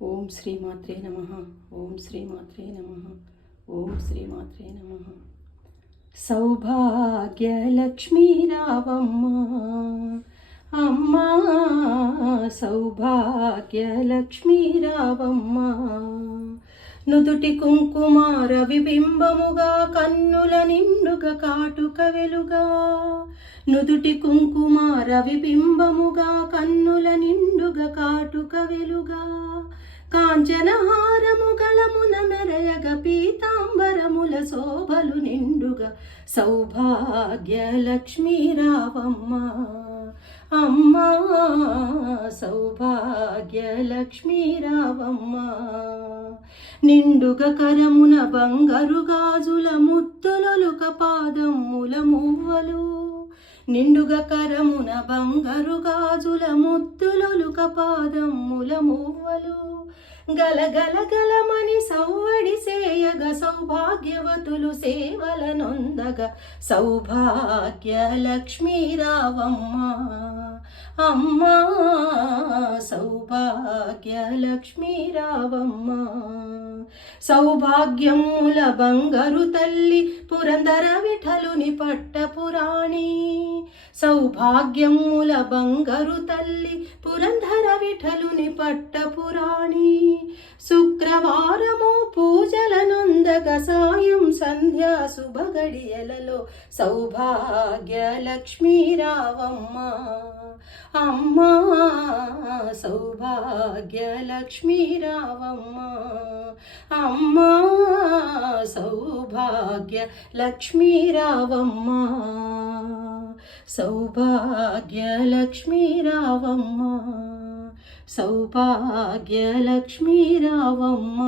ఓం శ్రీమాత్రే నమః. ఓం శ్రీమాత్రే నమః. ఓం శ్రీమాత్రే నమః. సౌభాగ్యలక్ష్మీ రావమ్మ అమ్మా, సౌభాగ్యలక్ష్మీ రావమ్మ. నుదుటి కుంకుమార విబింబముగా కన్నుల నిండుగా కాటుక వెలుగా, నుదుటి కుంకుమార విబింబముగా కన్నుల నిండుగా కాటుక వెలుగా, కాంచనహారము గళమున మెరయగ పీతాంబరముల శోభలు నిండుగా, సౌభాగ్యలక్ష్మీ రావమ్మ అమ్మా, సౌభాగ్యలక్ష్మీ రావమ్మ. నిండుగ కరమున బంగారు గాజుల ముత్తులొలుక పాదముల మువ్వలు, నిండుగ కరమున బంగారు గాజుల ముత్తులొలుక పాదముల మువ్వలు, గలగల గలమని సవ్వడి సేయగ సౌభాగ్యవతులు సేవల నొందగ, సౌభాగ్యలక్ష్మీ రావమ్మ అమ్మా, సౌభాగ్యలక్ష్మీ రావమ్మ. సౌభాగ్యముల బంగారు తల్లి పురందర విఠలుని పట్టపురాణి, సౌభాగ్యముల బంగారు తల్లి పురందర విఠలుని పట్టపురాణి. శుక్రవారము పూజల నొందగ సాయం సంధ్యా శుభగడియలలో, సౌభాగ్యలక్ష్మీ రావమ్మ అమ్మా, సౌభాగ్యలక్ష్మీ రావమ్మ అమ్మా, సౌభాగ్యలక్ష్మీ రావమ్మ, సౌభాగ్యలక్ష్మీ రావమ్మ, సౌభాగ్యలక్ష్మీ రావమ్మ.